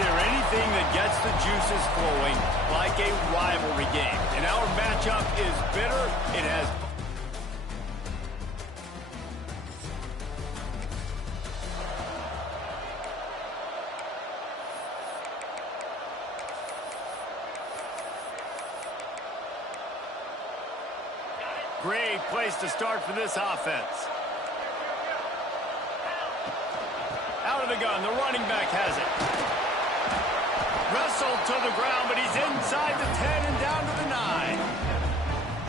there anything that gets the juices flowing like a rivalry game? And our matchup is bitter. It has... Great place to start for this offense. Out of the gun, the running back has it. Wrestled to the ground, but he's inside the 10 and down to the 9.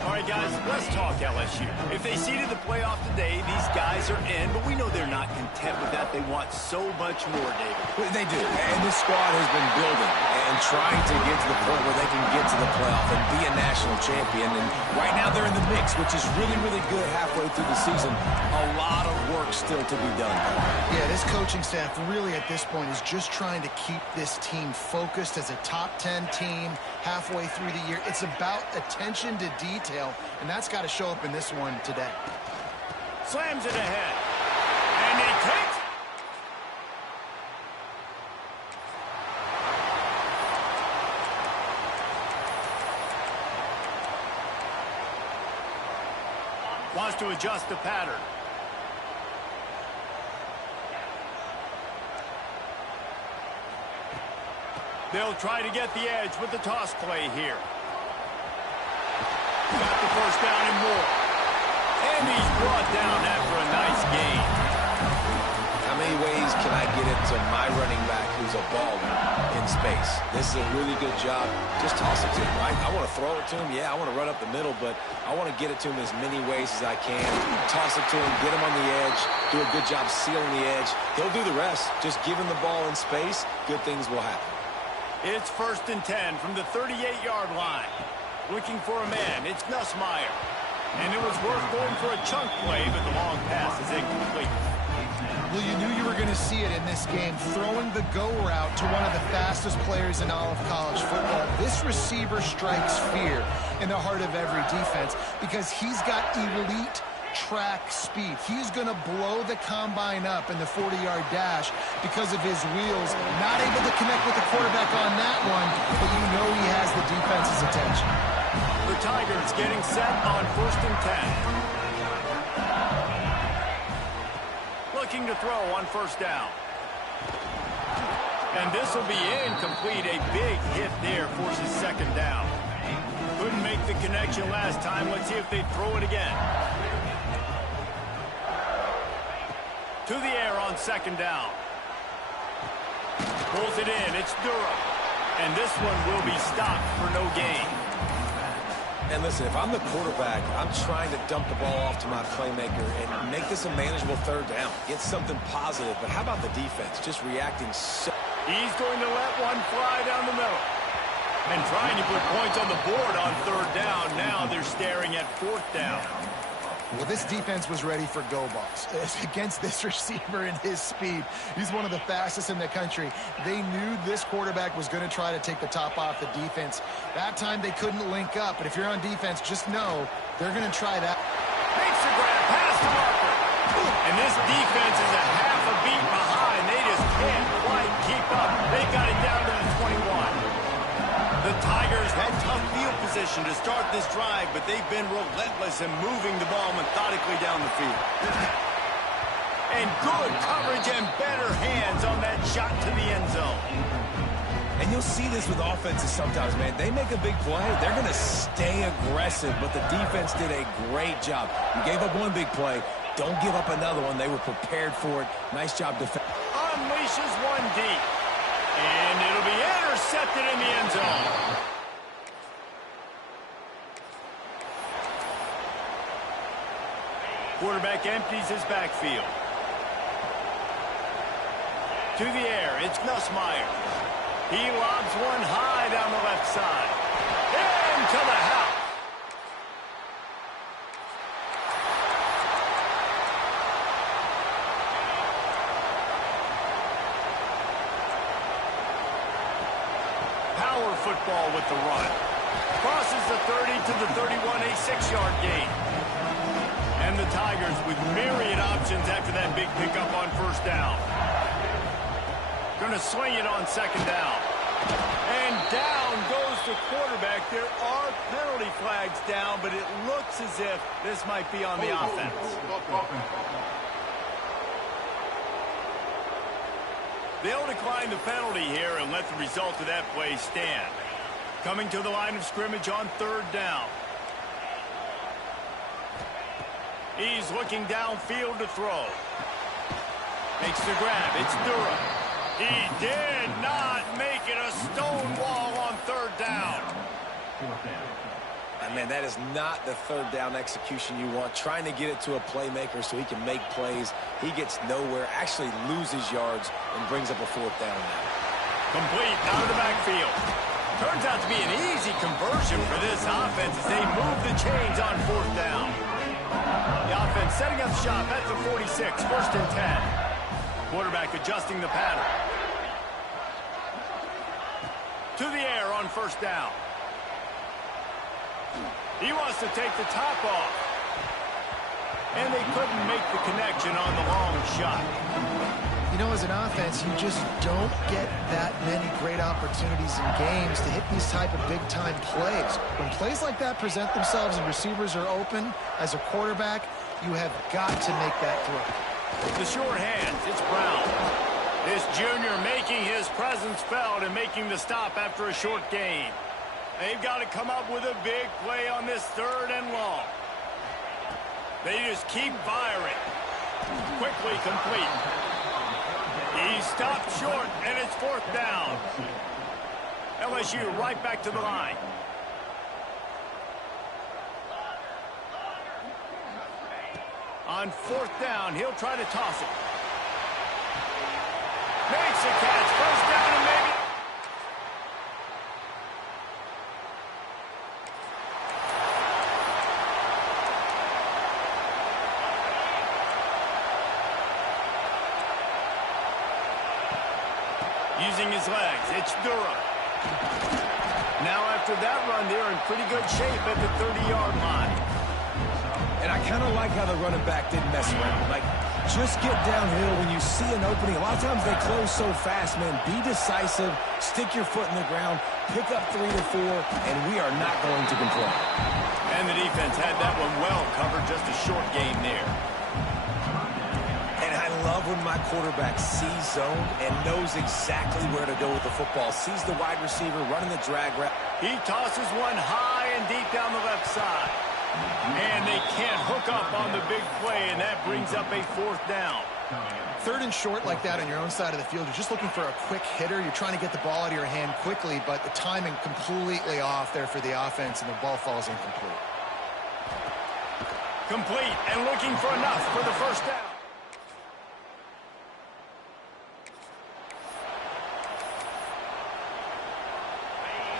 All right, guys, let's talk LSU. If they seeded the playoff today, these guys are in, but we know they're not content with that. They want so much more, David. They do, and this squad has been building and trying to get to the point where they can get to the playoff and be a national champion. And right now they're in the mix, which is really, really good halfway through the season. A lot of work still to be done. Yeah, this coaching staff really at this point is just trying to keep this team focused as a top 10 team halfway through the year. It's about attention to detail, and that's got to show up in this one today. Slams it ahead. And he takes... Wants to adjust the pattern. They'll try to get the edge with the toss play here. Got the first down and more. And he's brought down after a nice gain. How many ways can I get it to my running back who's a baller in space? This is a really good job. Just toss it to him, right? I want to throw it to him. Yeah, I want to run up the middle, but I want to get it to him as many ways as I can. Toss it to him, get him on the edge, do a good job sealing the edge. He'll do the rest. Just give him the ball in space, good things will happen. It's 1st and 10 from the 38-yard line. Looking for a man. It's Nussmeier. And it was worth going for a chunk play, but the long pass is incomplete. Well, you knew you were going to see it in this game, throwing the go route to one of the fastest players in all of college football. This receiver strikes fear in the heart of every defense because he's got elite track speed. He's going to blow the combine up in the 40-yard dash because of his wheels. Not able to connect with the quarterback on that one, but you know he has the defense's attention. The Tigers getting set on 1st and 10. Looking to throw on 1st down. And this will be incomplete. A big hit there forces 2nd down. Couldn't make the connection last time. Let's see if they throw it again. To the air on 2nd down. Pulls it in. It's Durham. And this one will be stopped for no gain. And listen, if I'm the quarterback, I'm trying to dump the ball off to my playmaker and make this a manageable 3rd down. Get something positive. But how about the defense? Just reacting so... He's going to let one fly down the middle. And trying to put points on the board on 3rd down. Now they're staring at 4th down. Well, this defense was ready for go balls against this receiver and his speed. He's one of the fastest in the country. They knew this quarterback was going to try to take the top off the defense. That time they couldn't link up, but if you're on defense, just know they're going to try that. Makes the grab, pass to Marker. And this defense is a half a beat behind. They just can't quite keep up. They got it down to the 21. The Tigers had tough field position to start this drive, but they've been relentless in moving the ball methodically down the field. And good coverage and better hands on that shot to the end zone. And you'll see this with offenses sometimes, man. They make a big play. They're going to stay aggressive, but the defense did a great job. You gave up one big play. Don't give up another one. They were prepared for it. Nice job defending. Unleashes one deep. And it'll be intercepted in the end zone. Quarterback empties his backfield. To the air, it's Nussmeier. He lobs one high down the left side. Into the house. Power football with the run. Crosses the 30 to the 31, a 6-yard gain. And the Tigers with myriad options after that big pickup on 1st down. Going to sling it on second down. And down goes the quarterback. There are penalty flags down, but it looks as if this might be on the offense. They'll decline the penalty here and let the result of that play stand. Coming to the line of scrimmage on third down. He's looking downfield to throw. Makes the grab. It's Durham. He did not make it a stone wall on third down. Man, that is not the third down execution you want. Trying to get it to a playmaker so he can make plays. He gets nowhere, actually loses yards, and brings up a fourth down now. Complete out of the backfield. Turns out to be an easy conversion for this offense as they move the chains on fourth down. The offense setting up shop at the 46, first and 10. Quarterback adjusting the pattern. To the air on first down. He wants to take the top off. And they couldn't make the connection on the long shot. You know, as an offense, you just don't get that many great opportunities in games to hit these type of big-time plays. When plays like that present themselves and receivers are open, as a quarterback, you have got to make that throw. The short hands, it's Brown. This junior making his presence felt and making the stop after a short gain. They've got to come up with a big play on this third and long. They just keep firing. Quickly complete. He stopped short, and it's fourth down. LSU right back to the line. On fourth down, he'll try to toss it. Makes a catch. First down and maybe. Using his legs, it's Durham. Now after that run, they're in pretty good shape at the 30-yard line. And I kind of like how the running back didn't mess around. Like, just get downhill when you see an opening. A lot of times they close so fast, man. Be decisive, stick your foot in the ground, pick up 3 to 4, and we are not going to complain. And the defense had that one well covered, just a short gain there. And I love when my quarterback sees zone and knows exactly where to go with the football. Sees the wide receiver running the drag route. He tosses one high and deep down the left side. And they can't hook up on the big play, and that brings up a fourth down. Third and short like that on your own side of the field, you're just looking for a quick hitter. You're trying to get the ball out of your hand quickly, but the timing completely off there for the offense, and the ball falls incomplete. Complete and looking for enough for the first down.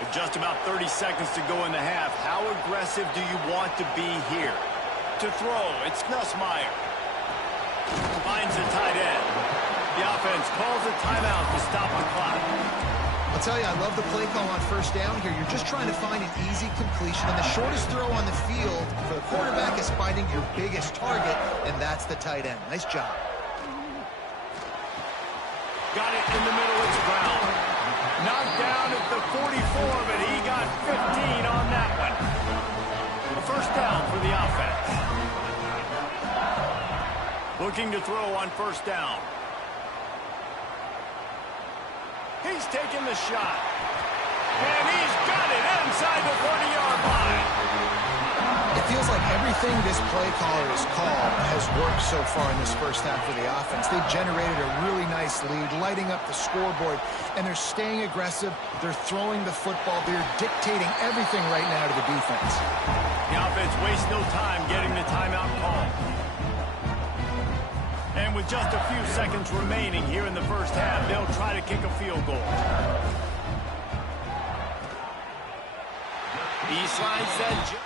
With just about 30 seconds to go in the half, how aggressive do you want to be here? To throw, it's Nussmeier. Finds a tight end. The offense calls a timeout to stop the clock. I'll tell you, I love the play call on first down here. You're just trying to find an easy completion, and the shortest throw on the field for the quarterback is finding your biggest target, and that's the tight end. Nice job. Got it in the middle, it's Brown. Knocked down at the 44, but he got 15 on that one. A first down for the offense. Looking to throw on first down. He's taking the shot. And he's got it inside the 40-yard line. It feels like everything this play caller has called has worked so far in this first half for the offense. They've generated a really nice lead, lighting up the scoreboard, and they're staying aggressive. They're throwing the football. They're dictating everything right now to the defense. The offense wastes no time getting the timeout call. And with just a few seconds remaining here in the first half, they'll try to kick a field goal. He slides that.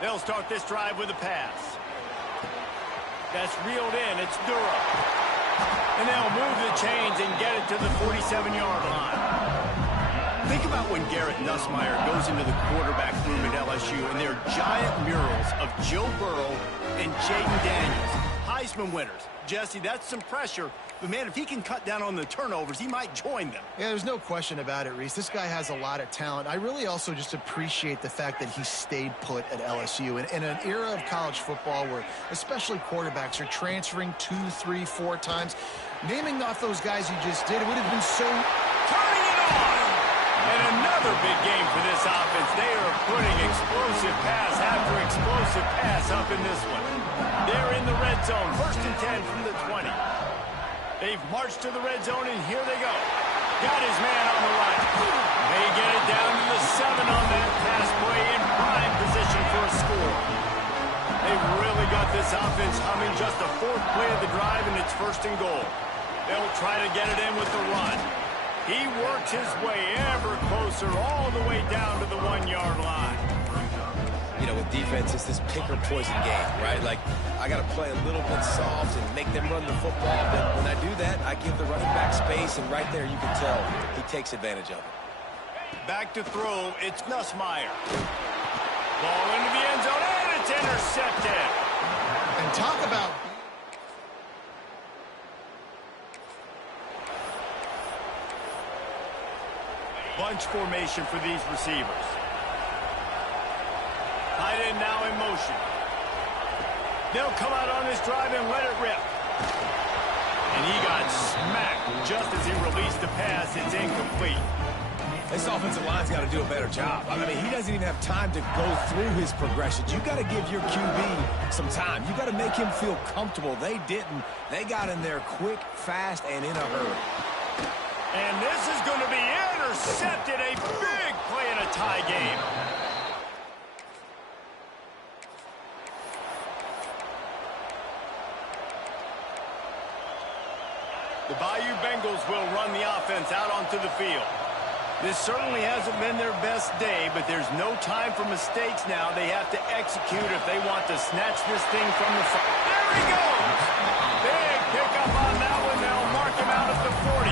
They'll start this drive with a pass. That's reeled in. It's Durham. And they'll move the chains and get it to the 47-yard line. Think about when Garrett Nussmeier goes into the quarterback room at LSU, and there are giant murals of Joe Burrow and Jaden Daniels, Heisman winners. Jesse, that's some pressure. But, man, if he can cut down on the turnovers, he might join them. Yeah, there's no question about it, Reese. This guy has a lot of talent. I really also just appreciate the fact that he stayed put at LSU. In an era of college football where especially quarterbacks are transferring 2, 3, 4 times, naming off those guys you just did, it would have been so... Turning it on! And another big game for this offense. They are putting explosive pass after explosive pass up in this one. They're in the red zone. 1st and 10 from the 20. They've marched to the red zone, and here they go. Got his man on the right. They get it down to the 7 on that pass play in prime position for a score. They've really got this offense humming. Just the 4th play of the drive, and it's 1st and goal. They'll try to get it in with the run. He works his way ever closer all the way down to the 1-yard line. You know, with defense, it's this pick or poison game, right? Like, I got to play a little bit soft and make them run the football. But when I do that, I give the running back space, and right there you can tell he takes advantage of it. Back to throw, it's Nussmeier. Ball into the end zone, and it's intercepted. And talk about... bunch formation for these receivers. Tight end now in motion. They'll come out on this drive and let it rip. And he got smacked just as he released the pass. It's incomplete. This offensive line's got to do a better job. I mean, he doesn't even have time to go through his progressions. You got to give your QB some time. You got to make him feel comfortable. They didn't. They got in there quick, fast, and in a hurry. And this is going to be intercepted. A big play in a tie game. The Bayou Bengals will run the offense out onto the field. This certainly hasn't been their best day, but there's no time for mistakes now. They have to execute if they want to snatch this thing from the front. There he goes! Big pickup on that one. They'll mark him out at the 40.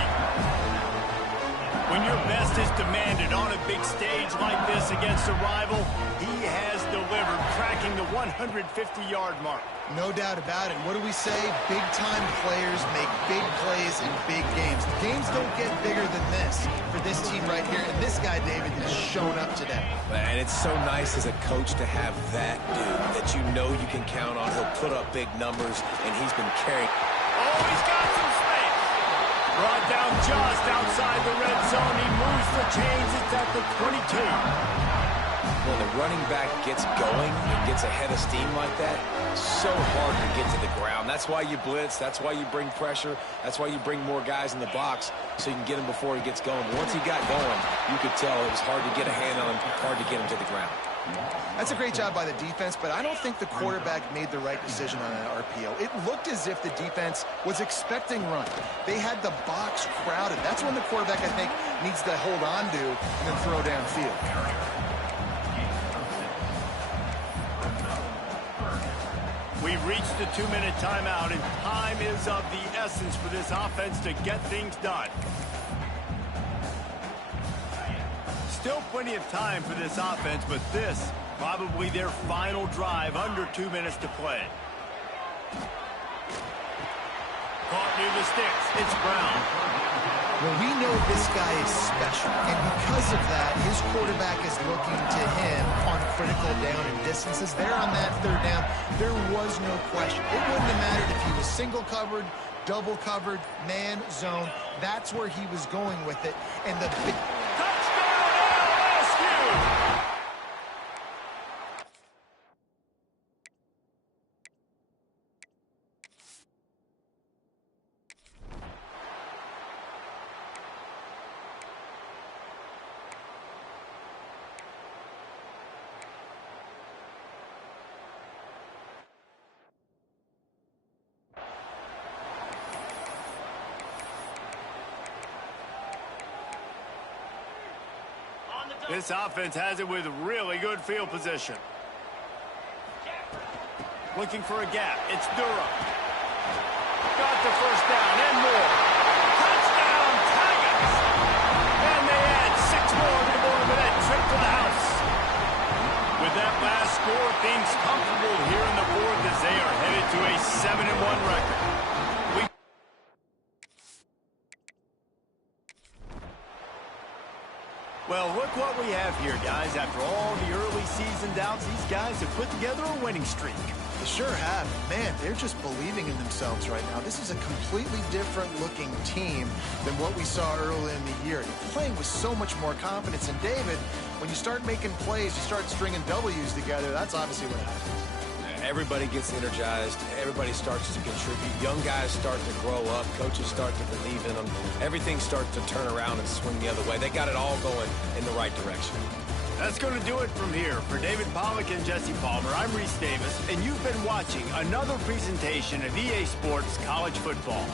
When your best is demanded on a big stage like this against a rival, he has delivered, cracking the 150-yard mark. No doubt about it. What do we say? Big-time players make big plays in big games. Games don't get bigger than this for this team right here, and this guy, David, has shown up today. And it's so nice as a coach to have that dude that you know you can count on. He'll put up big numbers, and he's been carrying. Oh, he's got some space. Brought down just outside the red zone. He moves the chains. It's at the 22. When the running back gets going and gets ahead of steam like that, so hard to get to the ground. That's why you blitz. That's why you bring pressure. That's why you bring more guys in the box so you can get him before he gets going. But once he got going, you could tell it was hard to get a hand on him, hard to get him to the ground. That's a great job by the defense, but I don't think the quarterback made the right decision on that RPO. It looked as if the defense was expecting run. They had the box crowded. That's when the quarterback, I think, needs to hold on to and then throw downfield. We've reached the 2-minute timeout, and time is of the essence for this offense to get things done. Still plenty of time for this offense, but this probably their final drive, under 2 minutes to play. Caught near the sticks. It's Brown. Well, we know this guy is special, and because of that, his quarterback is looking to him on critical down and distances. There on that 3rd down, there was no question. It wouldn't have mattered if he was single covered, double covered, man, zone. That's where he was going with it. And the big... Touchdown, LSU! This offense has it with really good field position. Looking for a gap. It's Durham. Got the first down and more. Touchdown, Tigers! And they add 6 more to the board with that trip to the house. With that last score, things comfortable here in the fourth as they are headed to a 7-1 record. Well, look what we have here, guys. After all the early season doubts, these guys have put together a winning streak. They sure have. Man, they're just believing in themselves right now. This is a completely different looking team than what we saw early in the year. You're playing with so much more confidence. And David, when you start making plays, you start stringing W's together, that's obviously what happens. Everybody gets energized. Everybody starts to contribute. Young guys start to grow up. Coaches start to believe in them. Everything starts to turn around and swing the other way. They got it all going in the right direction. That's going to do it from here. For David Pollack and Jesse Palmer, I'm Reese Davis, and you've been watching another presentation of EA Sports College Football.